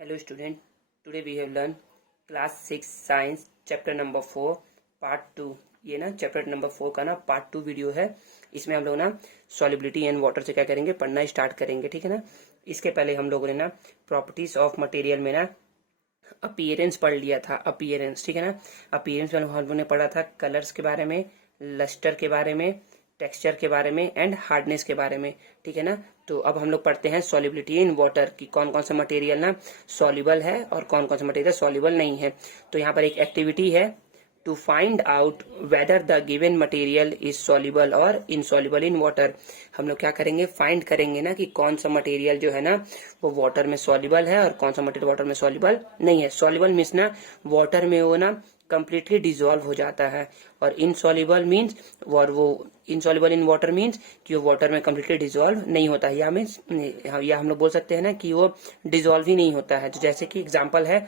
Hello student, today we have learned class 6 science chapter number 4 part 2। ये ना chapter number 4 का ना part 2 video है। इसमें हम लोग ना सॉलिबिलिटी एंड वाटर से क्या करेंगे, पढ़ना स्टार्ट करेंगे, ठीक है ना। इसके पहले हम लोगों ने ना प्रॉपर्टीज ऑफ मटेरियल में ना अपीयरेंस पढ़ लिया था। अपीयरेंस, ठीक है ना। अपीयरेंस में हम लोगों ने पढ़ा था कलर्स के बारे में, लस्टर के बारे में, टेक्सचर के बारे में एंड हार्डनेस के बारे में, ठीक है ना। तो अब हम लोग पढ़ते हैं सॉलिबिलिटी इन वाटर की, कौन कौन सा मटेरियल ना सॉल्युबल है और कौन कौन सा मटेरियल सॉल्युबल नहीं है। तो यहाँ पर एक एक्टिविटी है, to find out whether the given material is soluble और इनसॉल्युबल इन वाटर। हम लोग क्या करेंगे, फाइंड करेंगे ना कि कौन सा मटेरियल जो है ना वो वाटर में सॉल्युबल है और कौन सा मटेरियल वाटर में सॉल्युबल नहीं है। सॉल्युबल मीन्स ना वाटर में वो ना कंप्लीटली डिजोल्व हो जाता है, और इनसॉल्युबल मीन्स और वो इनसॉल्युबल इन वाटर मीन्स कि वो वाटर में कंप्लीटली डिजोल्व नहीं होता है, या मीन्स या हम लोग बोल सकते हैं ना कि वो डिजोल्व ही नहीं होता है। तो जैसे कि एग्जांपल है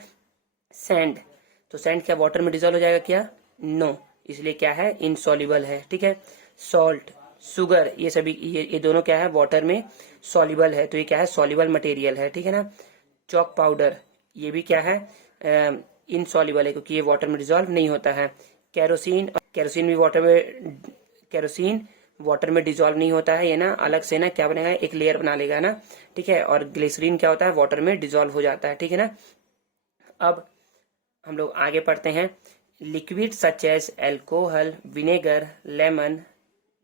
सैंड, तो सैंड क्या वाटर में डिजोल्व हो जाएगा क्या? नो, इसलिए क्या है, इनसॉल्युबल है, ठीक है। सॉल्ट, शुगर, ये सभी ये दोनों क्या है, वाटर में सॉल्युबल है, तो ये क्या है, सॉल्युबल मटेरियल है, ठीक है ना। चॉक पाउडर, ये भी क्या है, इनसॉल्युबल है क्योंकि ये वाटर में डिजोल्व नहीं होता है। कैरोसिन, कैरोसिन भी कैरोसिन वाटर में डिजोल्व नहीं होता है, ये ना अलग से ना क्या बनेगा, एक लेयर बना लेगा ना, ठीक है। और ग्लिसरीन क्या होता है, वाटर में डिजोल्व हो जाता है, ठीक है ना। अब हम लोग आगे पढ़ते हैं। Liquid such as alcohol, vinegar, lemon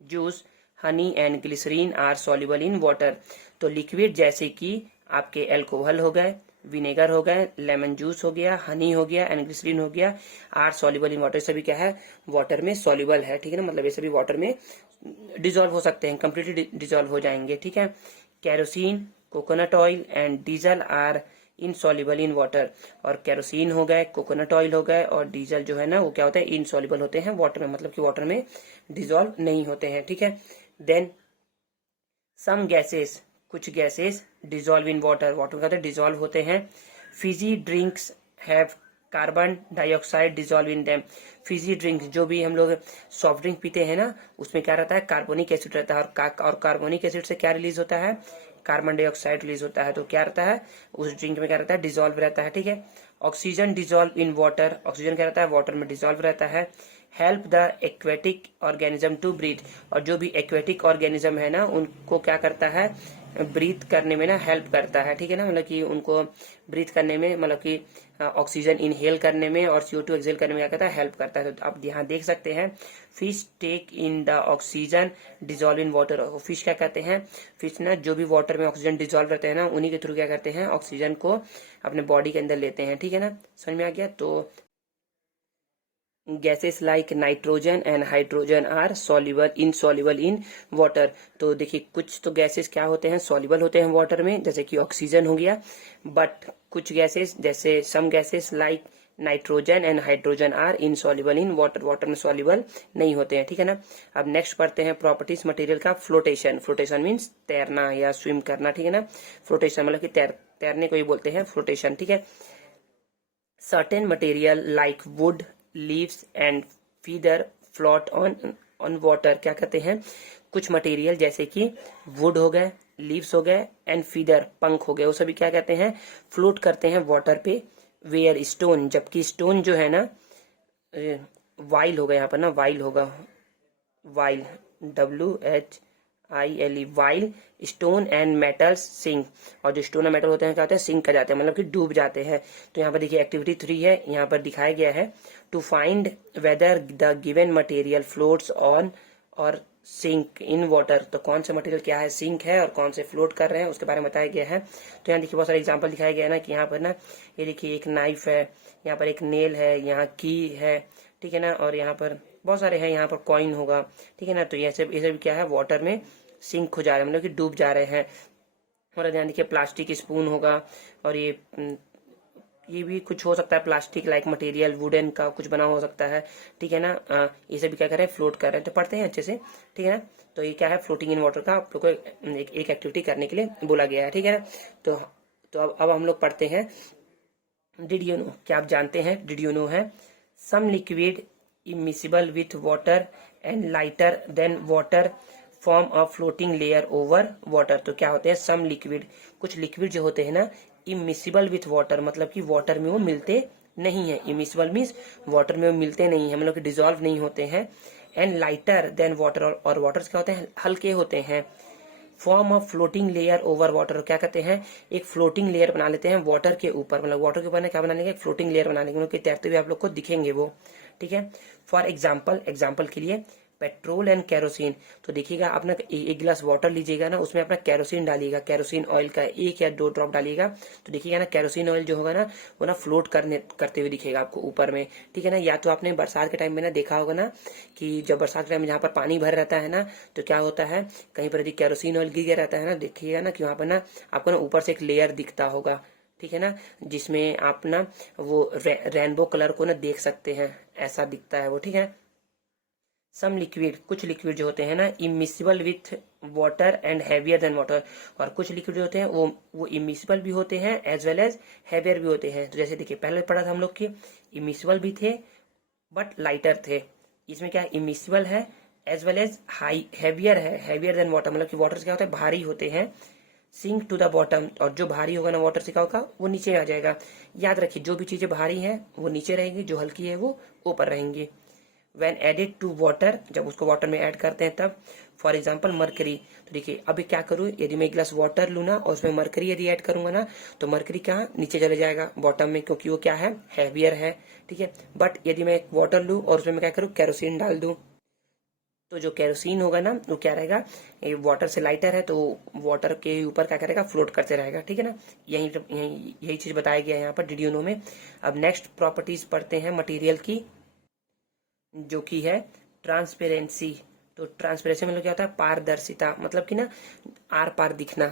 juice, honey and glycerine are soluble in water. तो लिक्विड जैसे कि आपके एल्कोहल हो गए, विनेगर हो गए, लेमन जूस हो गया, हनी हो गया एंड ग्लिसरीन हो गया, आर सॉल्युबल इन वाटर। सभी क्या है, वाटर में सॉल्युबल है, ठीक है ना। मतलब ये सभी वाटर में डिजोल्व हो सकते हैं, कंप्लीटली डिजोल्व हो जाएंगे, ठीक है। Kerosene, coconut oil and diesel are insoluble in water. और कैरोसिन हो गए, कोकोनट ऑयल हो गए और डीजल जो है ना वो क्या होता है, इनसॉल्युबल होते हैं वाटर में, मतलब कि वाटर में डिजोल्व नहीं होते हैं, ठीक है। देन सम गैसेस, कुछ gases dissolve in water, water का डिजोल्व होते हैं। Fiji drinks have carbon dioxide dissolve in them. Fiji drink, जो भी हम लोग सॉफ्ट ड्रिंक पीते हैं ना, उसमें क्या रहता है, कार्बोनिक एसिड रहता है, और कार्बोनिक एसिड से क्या रिलीज होता है, कार्बन डाइऑक्साइड रिलीज होता है। तो क्या रहता है, उस ड्रिंक में क्या रहता है, डिजोल्व रहता है, ठीक है। Oxygen dissolve in water, oxygen क्या रहता है, वाटर में डिजोल्व रहता है। Help the aquatic organism to breathe, और जो भी एक्वेटिक ऑर्गेनिज्म है ना उनको क्या करता है, ब्रीथ करने में ना हेल्प करता है, ठीक है ना। मतलब कि उनको ब्रीथ करने में, मतलब कि ऑक्सीजन इनहेल करने में और CO2 एक्सहेल करने में क्या करता है, हेल्प करता है। तो आप यहाँ देख सकते हैं, fish take in the oxygen dissolve in water. Fish क्या कहते हैं, फिश ना जो भी वाटर में ऑक्सीजन डिजोल्व रहते हैं ना उन्हीं के थ्रू क्या करते हैं, ऑक्सीजन को अपने बॉडी के अंदर लेते हैं, ठीक है ना। समझ में आ गया। तो gases like nitrogen and hydrogen are soluble insoluble in water. तो देखिए कुछ तो गैसेस क्या होते हैं, सॉल्युबल होते हैं वाटर में, जैसे कि ऑक्सीजन हो गया। बट कुछ गैसेस जैसे some gases like nitrogen and hydrogen are insoluble in water, water में सॉल्युबल नहीं होते हैं, ठीक है ना। अब नेक्स्ट पढ़ते हैं प्रॉपर्टीज मटेरियल का। फ्लोटेशन, फ्लोटेशन मीन्स तैरना या स्विम करना, ठीक है ना। फ्लोटेशन मतलब कि तैरने को ही बोलते हैं फ्लोटेशन, ठीक है। Certain material like would, leaves and feather float on water. क्या कहते हैं, कुछ मटेरियल जैसे कि वुड हो गए, लीव्स हो गए एंड फीदर पंख हो गए, वो सभी क्या कहते हैं, फ्लोट करते हैं वाटर पे। वेयर स्टोन, जबकि स्टोन जो है ना, वाइल होगा यहाँ पर ना, वाइल होगा, while, WHILE, while stone and metals sink. और जो स्टोन और मेटल होते हैं क्या होते हैं, सिंक कर जाते हैं, मतलब कि डूब जाते हैं। तो यहाँ पर देखिए एक्टिविटी 3 है, यहाँ पर दिखाया गया है, to find whether the given material floats on और सिंक इन वाटर। तो कौन सा मटेरियल क्या है, सिंक है, और कौन से फ्लोट कर रहे हैं उसके बारे में बताया गया है। तो यहाँ देखिए बहुत सारे एग्जाम्पल दिखाया गया है ना, कि यहाँ पर ना ये देखिए एक नाइफ है, यहाँ पर एक नेल है, यहाँ की है, ठीक है ना। और यहाँ पर बहुत सारे हैं, यहाँ पर कॉइन होगा, ठीक है ना। तो ये सब क्या है, वाटर में सिंक हो जा रहे हैं, मतलब कि डूब जा रहे हैं। और ध्यान देखिए प्लास्टिक स्पून होगा, और ये भी कुछ हो सकता है, प्लास्टिक लाइक मटेरियल, वुडन का कुछ बना हो सकता है, ठीक है ना। ये सभी क्या कर रहे हैं, फ्लोट कर रहे हैं। तो पढ़ते हैं अच्छे से, ठीक है ना। तो ये क्या है, फ्लोटिंग इन वाटर का आप लोग को एक एक्टिविटी करने के लिए बोला गया है, ठीक है ना। तो अब हम लोग पढ़ते हैं डिड यू नो, क्या आप जानते हैं, डिड यू नो है, सम liquid immiscible with water and lighter than water form a floating layer over water। तो क्या होते हैं, सम लिक्विड, कुछ लिक्विड जो होते हैं ना इमिसिबल विथ वाटर, मतलब कि वाटर में वो मिलते नहीं है। इमिसिबल मीन्स वाटर में वो मिलते नहीं है, मतलब कि डिजोल्व नहीं होते हैं। एंड लाइटर देन वाटर, और वाटर्स क्या होते हैं, हल्के होते हैं। Form of floating layer over water, क्या कहते हैं, एक फ्लोटिंग लेयर बना लेते हैं वाटर के ऊपर, मतलब वाटर के ऊपर ना क्या बना लेंगे, एक फ्लोटिंग लेयर बना लेंगे, क्योंकि तैरते हुए आप लोग को दिखेंगे वो, ठीक है। फॉर एग्जाम्पल, एग्जाम्पल के लिए पेट्रोल एंड कैरोसिन, तो देखिएगा अपना एक गिलास वाटर लीजिएगा ना, उसमें अपना कैरोसिन डालिएगा, कैरोसिन ऑयल का 1 या 2 ड्रॉप डालिएगा, तो देखिएगा ना कैरोसिन ऑयल जो होगा ना वो ना फ्लोट करते हुए दिखेगा आपको ऊपर में, ठीक है ना। या तो आपने बरसात के टाइम में ना देखा होगा ना कि जब बरसात के टाइम में जहाँ पर पानी भर रहता है ना, तो क्या होता है, कहीं पर यदि कैरोसिन ऑयल गिर गया रहता है ना, देखिएगा ना कि वहाँ पर ना आपको ना ऊपर से एक लेयर दिखता होगा, ठीक है ना, जिसमें आप ना वो रेनबो कलर को ना देख सकते हैं, ऐसा दिखता है वो, ठीक है। सम लिक्विड, कुछ लिक्विड जो होते हैं ना immiscible with water and heavier than water, और कुछ लिक्विड जो होते हैं वो इमिसिबल भी होते हैं एज वेल एज हैवियर भी होते हैं। तो जैसे देखिए पहले पढ़ा था हम लोग कि इमिसिबल भी थे बट लाइटर थे, इसमें क्या इमिसिबल है as well as high heavier है, हैवियर देन वाटर, मतलब कि वाटर से क्या होता है, भारी होते हैं। सिंक टू द बॉटम, और जो भारी होगा ना वाटर से क्या होगा, वो नीचे आ जाएगा। याद रखिए जो भी चीजें भारी हैं वो नीचे रहेंगी, जो हल्की है वो ऊपर रहेंगी। when added to water, जब उसको वाटर में ऐड करते हैं तब। फॉर एग्जाम्पल मरकरी, तो देखिए अभी क्या करूँ, यदि मैं एक गिलास वाटर लूँ ना और उसमें मरकरी यदि ऐड करूंगा ना, तो मरकरी क्या नीचे चले जाएगा बॉटम में, क्योंकि वो क्या है, हैवियर है, ठीक है। बट यदि मैं एक वाटर लूँ और उसमें मैं क्या करूँ, केरोसिन डाल दूं, तो जो केरोसिन होगा ना वो क्या रहेगा, ये वाटर से लाइटर है, तो वाटर के ऊपर क्या करेगा, फ्लोट करते रहेगा, ठीक है ना। यही चीज बताया गया है यहाँ पर डिड्यूनो में। अब नेक्स्ट प्रॉपर्टीज पढ़ते हैं मटेरियल की, जो कि है ट्रांसपेरेंसी। तो ट्रांसपेरेंसी मतलब क्या होता है, पारदर्शिता, मतलब कि ना आर पार दिखना,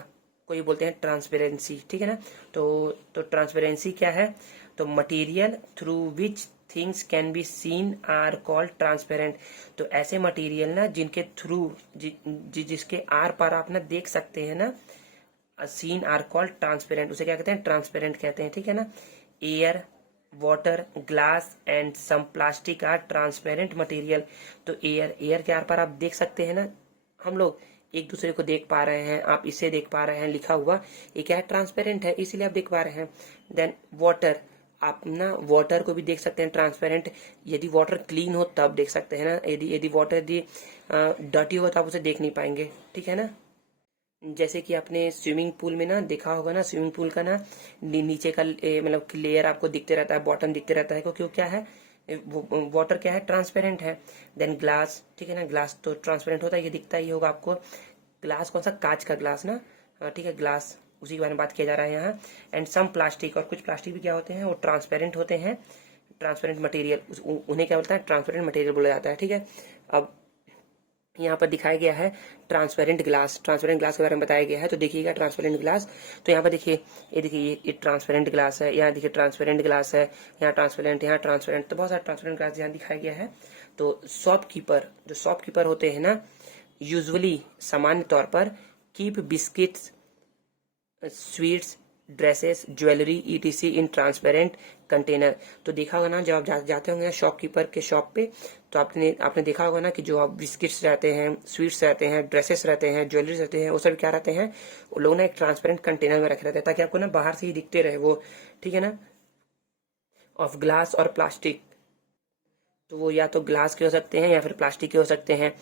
कोई बोलते हैं ट्रांसपेरेंसी, ठीक है ना। तो ट्रांसपेरेंसी क्या है, तो material through which things can be seen are called transparent. तो ऐसे मटेरियल ना जिनके थ्रू जिसके आर पार आप ना देख सकते हैं ना, सीन आर कॉल्ड ट्रांसपेरेंट, उसे क्या कहते हैं, ट्रांसपेरेंट कहते हैं, ठीक है ना। Air, water, glass and some plastic are transparent material. तो एयर के आर पार आप देख सकते हैं ना, हम लोग एक दूसरे को देख पा रहे हैं, आप इसे देख पा रहे हैं, लिखा हुआ ये क्या है, ट्रांसपेरेंट है, इसीलिए आप देख पा रहे हैं। देन वाटर, आप ना वाटर को भी देख सकते हैं ट्रांसपेरेंट, यदि वाटर क्लीन हो तब देख सकते हैं ना, यदि वाटर यदि डर्टी हो तो आप उसे देख नहीं पाएंगे, ठीक है ना। जैसे कि आपने स्विमिंग पूल में ना देखा होगा ना, स्विमिंग पूल का ना नीचे का मतलब लेयर आपको दिखते रहता है, बॉटम दिखते रहता है, क्योंकि वो क्या है, वाटर क्या है, ट्रांसपेरेंट है। देन ग्लास, ठीक है ना, ग्लास तो ट्रांसपेरेंट होता है, ये दिखता ही होगा आपको। ग्लास कौन सा, कांच का ग्लास ना, ठीक है, ग्लास उसी के बारे में बात किया जा रहा है यहाँ। एंड सम प्लास्टिक, और कुछ प्लास्टिक भी क्या होते हैं, वो ट्रांसपेरेंट होते हैं, ट्रांसपेरेंट मटेरियल, उन्हें क्या बोलता है, ट्रांसपेरेंट मटेरियल बोला जाता है, ठीक है। अब यहाँ पर दिखाया गया है ट्रांसपेरेंट ग्लास, ट्रांसपेरेंट ग्लास के बारे में बताया गया है, तो देखिएगा ट्रांसपेरेंट ग्लास, तो यहाँ पर देखिए, ये देखिए ये ट्रांसपेरेंट ग्लास है, यहाँ देखिए ट्रांसपेरेंट ग्लास है, यहाँ ट्रांसपेरेंट, यहाँ ट्रांसपेरेंट, तो बहुत सारे ट्रांसपेरेंट ग्लास यहाँ दिखाया गया है। तो शॉपकीपर, जो शॉपकीपर होते हैं ना, यूजुअली सामान्य तौर पर keep biscuits, sweets, dresses, jewellery etc in transparent container. तो देखा होगा ना जब आप जाते होंगे शॉपकीपर के शॉप पे, तो आपने देखा होगा ना कि जो आप बिस्किट्स रहते हैं, स्वीट्स रहते हैं, ड्रेसेस रहते हैं, ज्वेलरीज रहते हैं, वो सब क्या रहते हैं, वो लोग ना एक ट्रांसपेरेंट कंटेनर में रखे रहते हैं, ताकि आपको ना बाहर से ही दिखते रहे वो, ठीक है ना। ऑफ ग्लास और प्लास्टिक, तो वो या तो ग्लास के हो सकते हैं या फिर प्लास्टिक के हो सकते हैं।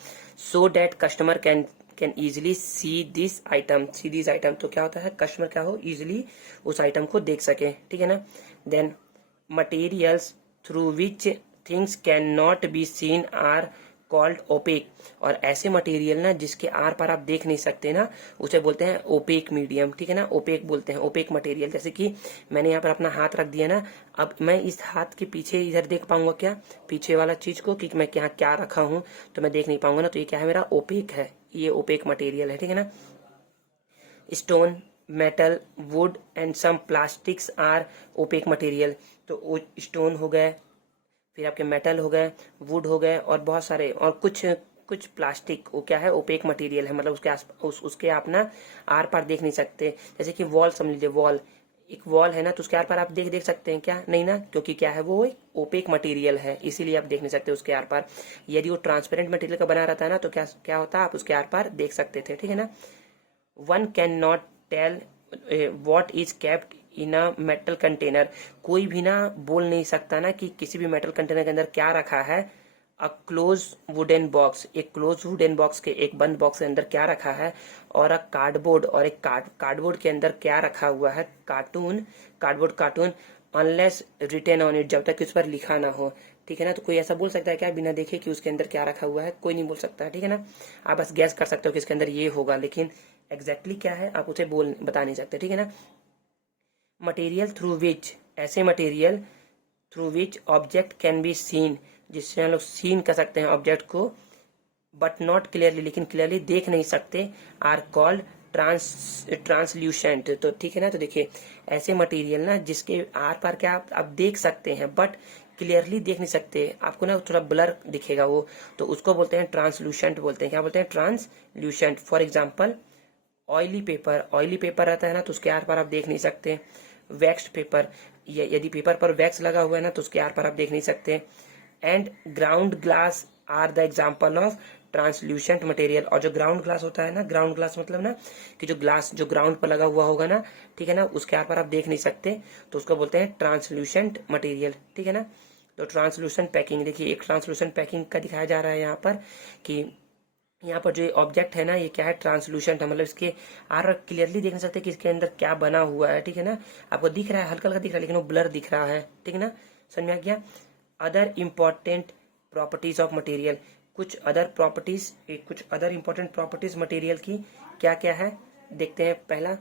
So that customer can easily see this item, see this item, तो क्या होता है, कस्टमर क्या हो, इजिली उस आइटम को देख सके, ठीक है ना। Then materials through which things can not be seen are called opaque, और ऐसे मटेरियल ना जिसके आर पार आप देख नहीं सकते ना, उसे बोलते हैं ओपेक मीडियम, ठीक है ना, ओपेक बोलते हैं, ओपेक मटेरियल। जैसे कि मैंने यहाँ पर अपना हाथ रख दिया ना, अब मैं इस हाथ के पीछे इधर देख पाऊंगा क्या, पीछे वाला चीज को, कि मैं क्या क्या रखा हूँ, तो मैं देख नहीं पाऊंगा ना, तो ये क्या है, मेरा ओपेक है, ये ओपेक मटेरियल है, ठीक है ना। Stone, metal, wood and some plastics are opaque material, तो स्टोन हो गए, फिर आपके मेटल हो गए, वुड हो गए, और बहुत सारे, और कुछ कुछ प्लास्टिक, वो क्या है, ओपेक मटेरियल है, मतलब उसके आप ना आर पार देख नहीं सकते। जैसे कि वॉल समझ लीजिए, वॉल, एक वॉल है ना, तो उसके आर पार आप देख सकते हैं क्या, नहीं ना, क्योंकि क्या है, वो एक ओपेक मटेरियल है, इसीलिए आप देख नहीं सकते उसके आर पार। यदि वो ट्रांसपेरेंट मटेरियल का बना रहता है ना, तो क्या क्या होता है, आप उसके आर पार देख सकते थे, ठीक है ना। One can not tell what is kept in a metal container, कोई भी ना बोल नहीं सकता ना कि किसी भी मेटल कंटेनर के अंदर क्या रखा है। अ क्लोज वुडन बॉक्स, एक क्लोज वुडन बॉक्स के, एक बंद बॉक्स के अंदर क्या रखा है, और अ कार्डबोर्ड, और एक कार्डबोर्ड के अंदर क्या रखा हुआ है, carton, cardboard carton, unless written on it, जब तक इस पर लिखा ना हो। ठीक है ना, तो कोई ऐसा बोल सकता है क्या बिना देखे कि उसके अंदर क्या रखा हुआ है? कोई नहीं बोल सकता है। ठीक है ना, आप बस गैस कर सकते हो कि इसके अंदर ये होगा, लेकिन एग्जैक्टली क्या है आप उसे बता नहीं सकते। ठीक है ना। मटेरियल थ्रू विच, ऐसे material through which object can be scene, जिससे हम लोग सीन कर सकते हैं ऑब्जेक्ट को, बट नॉट क्लियरली, लेकिन क्लियरली देख नहीं सकते, आर कॉल्ड ट्रांसल्यूशेंट। तो ठीक है ना, तो देखिए ऐसे मटेरियल ना जिसके आर पार क्या आप देख सकते हैं बट क्लियरली देख नहीं सकते, आपको ना थोड़ा ब्लर दिखेगा वो, तो उसको बोलते हैं ट्रांसल्यूशेंट बोलते हैं। क्या बोलते हैं? Translucent. For example oily paper, oily paper रहता है ना तो उसके आर पार आप देख नहीं सकते। वैक्स्ड पेपर, यदि पेपर पर वैक्स लगा हुआ है ना तो उसके आर पार आप देख नहीं सकते। And ground glass are the example of translucent material. और जो ग्राउंड ग्लास होता है ना, ग्राउंड ग्लास मतलब ना कि जो ग्लास जो ग्राउंड पर लगा हुआ होगा ना, ठीक है ना, उसके आर पार आप देख नहीं सकते, तो उसको बोलते हैं ट्रांसल्यूशेंट मटेरियल। ठीक है ना। तो ट्रांसल्यूशेंट पैकिंग, देखिए एक ट्रांसल्यूशेंट पैकिंग का दिखाया जा रहा है यहाँ पर कि यहाँ पर जो ऑब्जेक्ट है ना ये क्या है? ट्रांसल्यूशेंट है, मतलब इसके आर क्लियरली देख नहीं सकते कि इसके अंदर क्या बना हुआ है। ठीक है ना, आपको दिख रहा है, हल्का हल्का दिख रहा है, लेकिन वो ब्लर दिख रहा है। ठीक है ना, समझ में आ गया। Other important properties of material, कुछ अदर प्रॉपर्टीज, कुछ अदर इंपॉर्टेंट प्रॉपर्टीज मटेरियल की क्या क्या है देखते हैं। पहला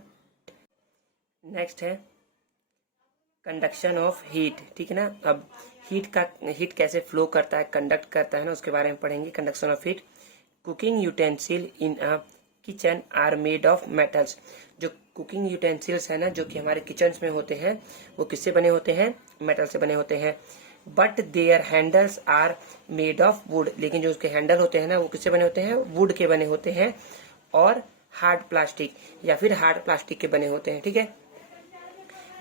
नेक्स्ट है कंडक्शन ऑफ हीट। ठीक है ना, अब हीट कैसे फ्लो करता है, कंडक्ट करता है ना, उसके बारे में पढ़ेंगे। Conduction of heat. Cooking utensil in a kitchen are made of metals, जो कुकिंग यूटेंसिल्स है ना जो कि हमारे किचन में होते हैं वो किससे बने होते हैं? मेटल से बने होते हैं। But their handles are made of wood, लेकिन जो उसके हैंडल होते हैं ना वो किससे बने होते हैं? वुड के बने होते हैं, और हार्ड प्लास्टिक या फिर हार्ड प्लास्टिक के बने होते हैं। ठीक है।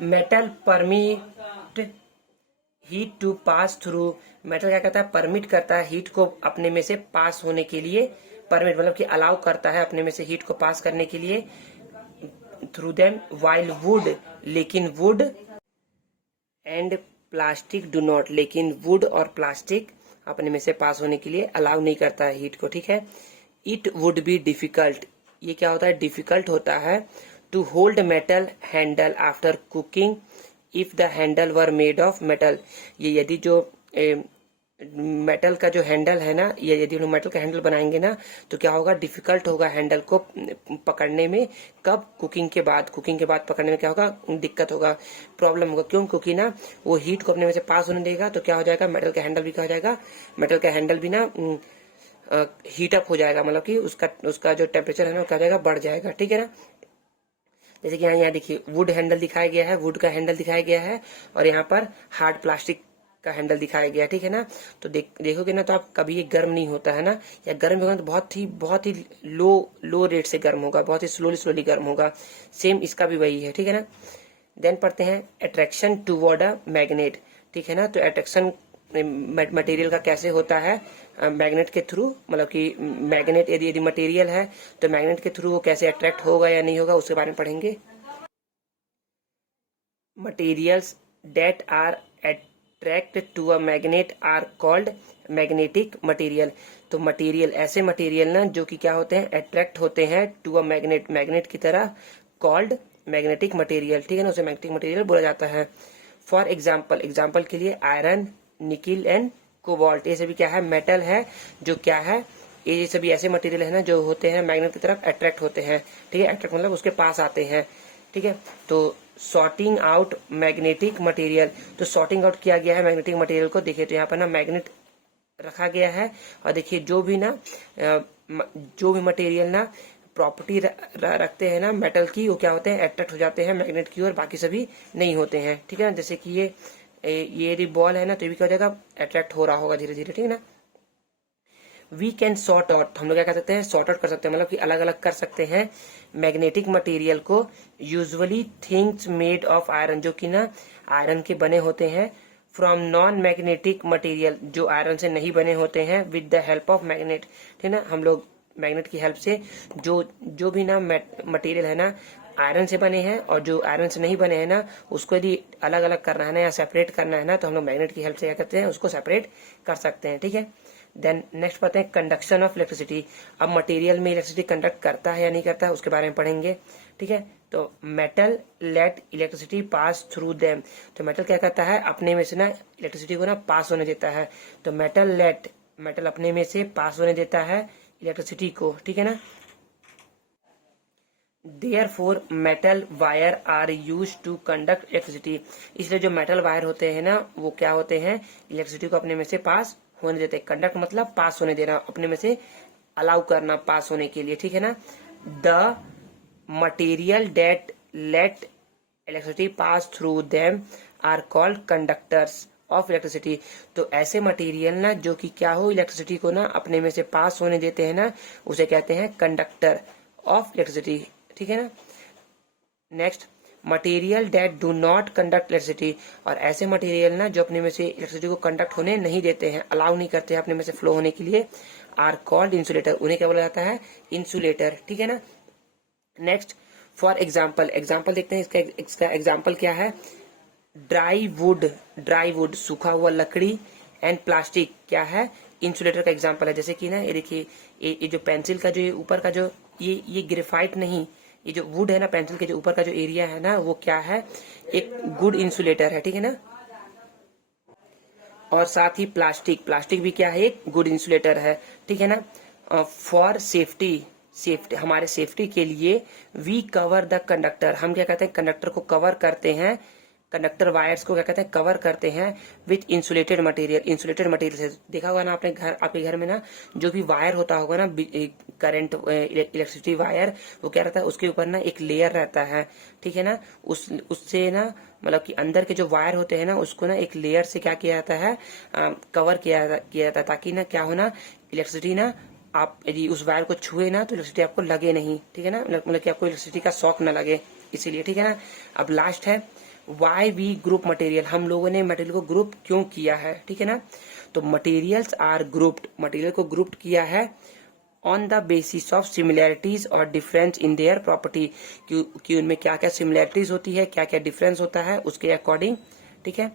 Metal permit heat to pass through, metal क्या करता है? परमिट करता है हीट को अपने में से पास होने के लिए। परमिट मतलब कि अलाउ करता है अपने में से हीट को पास करने के लिए, थ्रू देम, वाइल वुड, लेकिन would and plastic do not, लेकिन वुड और प्लास्टिक अपने में से पास होने के लिए अलाउ नहीं करता है हीट को। ठीक है। इट वुड बी डिफिकल्ट, ये क्या होता है? डिफिकल्ट होता है to hold metal handle after cooking if the handle were made of metal, ये यदि जो मेटल का जो हैंडल है ना, ये यदि हम मेटल का हैंडल बनाएंगे ना तो क्या होगा? डिफिकल्ट होगा हैंडल को पकड़ने में। कब? कुकिंग के बाद। कुकिंग के बाद पकड़ने में क्या होगा? दिक्कत होगा, प्रॉब्लम होगा। क्यों? क्योंकि ना वो हीट को अपने में से पास होने देगा, तो क्या हो जाएगा? मेटल का हैंडल भी क्या हो जाएगा? मेटल का हैंडल भी ना हीट अप हो जाएगा, मतलब कि उसका उसका जो टेम्परेचर है ना वो क्या हो जाएगा? बढ़ जाएगा। ठीक है ना। जैसे कि यहाँ देखिए वुड हैंडल दिखाया गया है, वुड का हैंडल दिखाया गया है, और यहाँ पर हार्ड प्लास्टिक का हैंडल दिखाया गया है। ठीक है ना, तो देखोगे ना तो आप कभी ये गर्म नहीं होता है ना, या गर्म होगा तो बहुत ही लो रेट से गर्म होगा, बहुत ही स्लोली गर्म होगा। सेम इसका भी वही है। ठीक है ना। देन पढ़ते हैं अट्रैक्शन टूवर्ड अ मैग्नेट। ठीक है ना, तो अट्रैक्शन मटेरियल का कैसे होता है? मैग्नेट के थ्रू, मतलब कि मैग्नेट यदि मटेरियल है तो मैग्नेट के थ्रू वो कैसे अट्रैक्ट होगा या नहीं होगा उसके बारे में पढ़ेंगे। Materials that are attract to a magnet are called magnetic material. तो मटेरियल, ऐसे मटेरियल ना जो कि क्या होते हैं? अट्रैक्ट होते हैं टू अ मैग्नेट, मैग्नेट की तरह, कॉल्ड मैग्नेटिक मटेरियल। ठीक है ना, उसे मैग्नेटिक मटेरियल बोला जाता है। फॉर एग्जाम्पल, एग्जाम्पल के लिए आयरन, निकिल एंड कोबाल्ट, ये सभी क्या है? मेटल है, जो क्या है? ये सभी ऐसे मटेरियल है ना जो होते हैं मैग्नेट की तरफ अट्रैक्ट होते हैं। ठीक है, अट्रैक्ट मतलब उसके पास आते हैं। ठीक है, तो सॉर्टिंग आउट मैग्नेटिक मटेरियल, तो सॉर्टिंग आउट किया गया है मैग्नेटिक मटेरियल को। देखिए तो यहाँ पर ना मैग्नेट रखा गया है, और देखिए जो भी मटेरियल ना प्रॉपर्टी रखते हैं ना मेटल की, वो क्या होते हैं? अट्रैक्ट हो जाते हैं मैग्नेट की ओर, बाकी सभी नहीं होते हैं। ठीक है ना, जैसे कि ये यदि बॉल है ना तो ये भी क्या हो जाएगा? अट्रैक्ट हो रहा होगा धीरे धीरे। ठीक है ना। वी कैन सॉर्ट आउट, हम लोग क्या कर सकते हैं? सॉर्ट आउट कर सकते हैं, मतलब कि अलग अलग कर सकते हैं मैग्नेटिक मटेरियल को। Usually things made of iron, जो कि ना आयरन के बने होते हैं, फ्रॉम नॉन मैग्नेटिक मटेरियल, जो आयरन से नहीं बने होते हैं, with the help of magnet. ठीक है ना, हम लोग मैग्नेट की हेल्प से जो भी ना मटेरियल है ना आयरन से बने हैं और जो आयरन से नहीं बने हैं ना, उसको यदि अलग अलग करना है ना या सेपरेट करना है ना, तो हम लोग मैग्नेट की हेल्प से क्या करते हैं, उसको सेपरेट कर सकते हैं। ठीक है, देन नेक्स्ट पढ़ते हैं कंडक्शन ऑफ इलेक्ट्रिसिटी। अब मटेरियल में इलेक्ट्रिसिटी कंडक्ट करता है या नहीं करता है उसके बारे में पढ़ेंगे। ठीक है, तो metal let electricity pass through them. तो मेटल क्या करता है, अपने में से ना इलेक्ट्रिसिटी को ना पास होने देता है। तो मेटल अपने में से पास होने देता है इलेक्ट्रिसिटी को। ठीक है ना, therefore metal wire are use to conduct electricity. इसलिए जो मेटल वायर होते हैं ना, वो क्या होते हैं, इलेक्ट्रिसिटी को अपने में से पास होने देते हैं। कंडक्ट मतलब पास होने देना, अपने में से अलाउ करना पास होने के लिए। ठीक है ना, the material that let electricity pass through them are called conductors of electricity. तो ऐसे मटेरियल ना जो कि क्या हो, इलेक्ट्रिसिटी को ना अपने में से पास होने देते हैं ना, उसे कहते हैं कंडक्टर ऑफ इलेक्ट्रिसिटी। ठीक है ना, next material that do not conduct electricity. और ऐसे मटेरियल ना जो अपने में से इलेक्ट्रिसिटी को कंडक्ट होने नहीं देते हैं, अलाउ नहीं करते हैं अपने में से फ्लो होने के लिए, आर कॉल्ड इंसुलेटर। उन्हें क्या बोला जाता है, इंसुलेटर। ठीक है ना, नेक्स्ट फॉर एग्जाम्पल देखते हैं। इसका एग्जाम्पल क्या है, ड्राई वुड सूखा हुआ लकड़ी, एंड प्लास्टिक क्या है, इंसुलेटर का एग्जाम्पल है। जैसे कि ना ये देखिए, ये जो पेंसिल का जो ऊपर का जो ये ग्रेफाइट नहीं, ये जो वुड है ना, पेंसिल के जो ऊपर का जो एरिया है ना, वो क्या है, एक गुड इंसुलेटर है। ठीक है ना, और साथ ही प्लास्टिक भी क्या है, एक गुड इंसुलेटर है। ठीक है ना, फॉर सेफ्टी हमारे सेफ्टी के लिए वी कवर द कंडक्टर। हम क्या कहते हैं, कंडक्टर को कवर करते हैं, कंडक्टर वायर्स को क्या कहते हैं, कवर करते हैं विथ इंसुलेटेड मटेरियल से। देखा होगा ना आपने आपके घर में ना, जो भी वायर होता होगा ना, करंट इलेक्ट्रिसिटी वायर, वो क्या रहता है, उसके ऊपर ना एक लेयर रहता है। ठीक है ना, उससे ना मतलब कि अंदर के जो वायर होते हैं ना, उसको ना एक लेयर से क्या किया जाता है, कवर किया जाता है, ताकि ना क्या हो ना, इलेक्ट्रिसिटी ना आप यदि उस वायर को छुए ना, तो इलेक्ट्रिसिटी आपको लगे नहीं। ठीक है ना, मतलब कि आपको इलेक्ट्रिसिटी का शॉक ना लगे, इसीलिए। ठीक है ना, अब लास्ट है वाई वी ग्रुप मटेरियल। हम लोगों ने मटेरियल को ग्रुप क्यों किया है। ठीक है ना, तो मटेरियल्स आर ग्रुप्ड, मटेरियल को ग्रुप किया है on the basis of similarities और डिफरेंस इन देयर प्रॉपर्टी, कि उनमें क्या क्या सिमिलैरिटीज होती है, क्या क्या डिफरेंस होता है, उसके अकॉर्डिंग। ठीक है,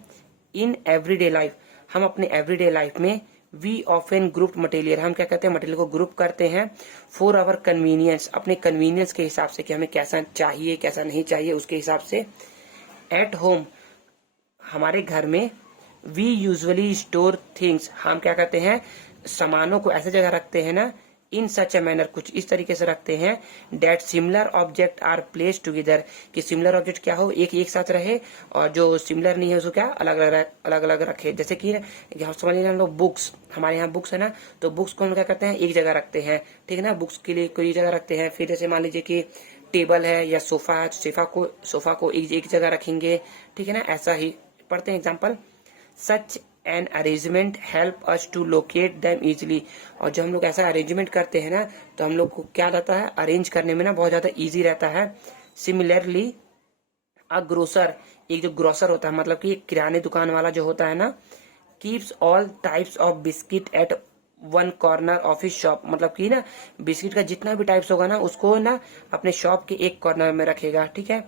इन एवरीडे लाइफ, हम अपने एवरीडे लाइफ में वी ऑफन ग्रुप मटेरियल, हम क्या कहते हैं, मटेरियल को ग्रुप करते हैं फॉर आवर कन्वीनियंस, अपने कन्वीनियंस के हिसाब से, कि हमें कैसा चाहिए कैसा नहीं चाहिए, उसके हिसाब से। एट होम, हमारे घर में, वी यूजुअली स्टोर थिंग्स, हम क्या करते हैं, सामानों को ऐसे जगह रखते हैं ना, इन सच ए मैनर, कुछ इस तरीके से रखते हैं, that similar object are place together, कि सिमिलर ऑब्जेक्ट क्या हो, एक साथ रहे, और जो सिमिलर नहीं है उसको क्या अलग अलग रखे। जैसे कि समझ लीजिए हम लोग बुक्स, हमारे यहाँ बुक्स है ना, तो बुक्स को हम क्या करते हैं, एक जगह रखते हैं। ठीक है ना, बुक्स के लिए कोई जगह रखते हैं। फिर जैसे मान लीजिए कि टेबल है या सोफा है, तो सोफा को एक जगह रखेंगे। ठीक है ना, ऐसा ही पढ़ते हैं example. Such an arrangement help us to locate them easily. और जब हम लोग ऐसा अरेंजमेंट करते हैं ना, तो हम लोग को क्या रहता है, अरेंज करने में ना बहुत ज्यादा इजी रहता है। सिमिलरली अ ग्रोसर, एक जो ग्रोसर होता है, मतलब कि किराने दुकान वाला जो होता है ना, keeps all types of biscuit at one corner of his shop, मतलब कि ना बिस्किट का जितना भी टाइप्स होगा ना, उसको ना अपने शॉप के एक कॉर्नर में रखेगा। ठीक है,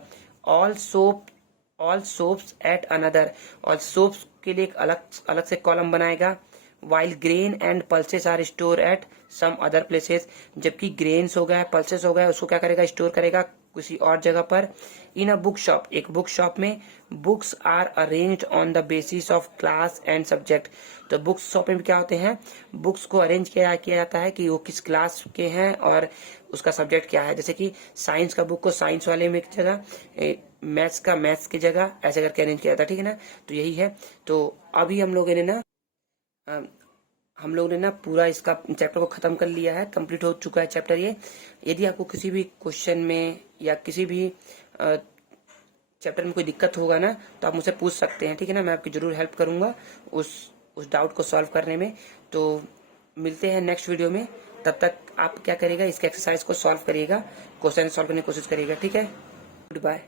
ऑल सोप्स एट अनदर, और सोप्स के लिए एक अलग से कॉलम बनाएगा। While grain and pulses are store at some other places, जबकि ग्रेन्स हो गया, पल्सेस हो गया, उसको क्या करेगा, स्टोर करेगा किसी और जगह पर। इन अ बुक शॉप, एक बुक शॉप में books are arranged on the basis of class and subject. तो बुक शॉप में क्या होते हैं, बुक्स को अरेंज किया जाता है कि वो किस क्लास के हैं और उसका सब्जेक्ट क्या है। जैसे कि साइंस का बुक को साइंस वाले में एक जगह, मैथ्स का मैथ्स की जगह, ऐसे करके अरेंज किया जाता है। ठीक है ना, तो यही है। तो अभी हम लोगों ने ना पूरा इसका चैप्टर को खत्म कर लिया है, कंप्लीट हो चुका है चैप्टर ये। यदि आपको किसी भी क्वेश्चन में या किसी भी चैप्टर में कोई दिक्कत होगा ना, तो आप मुझसे पूछ सकते हैं। ठीक है ना, मैं आपकी जरूर हेल्प करूंगा उस डाउट को सॉल्व करने में। तो मिलते हैं नेक्स्ट वीडियो में, तब तक आप क्या करिएगा, इसके एक्सरसाइज को सॉल्व करिएगा, क्वेश्चन सॉल्व करने की कोशिश करिएगा। ठीक है, गुड बाय।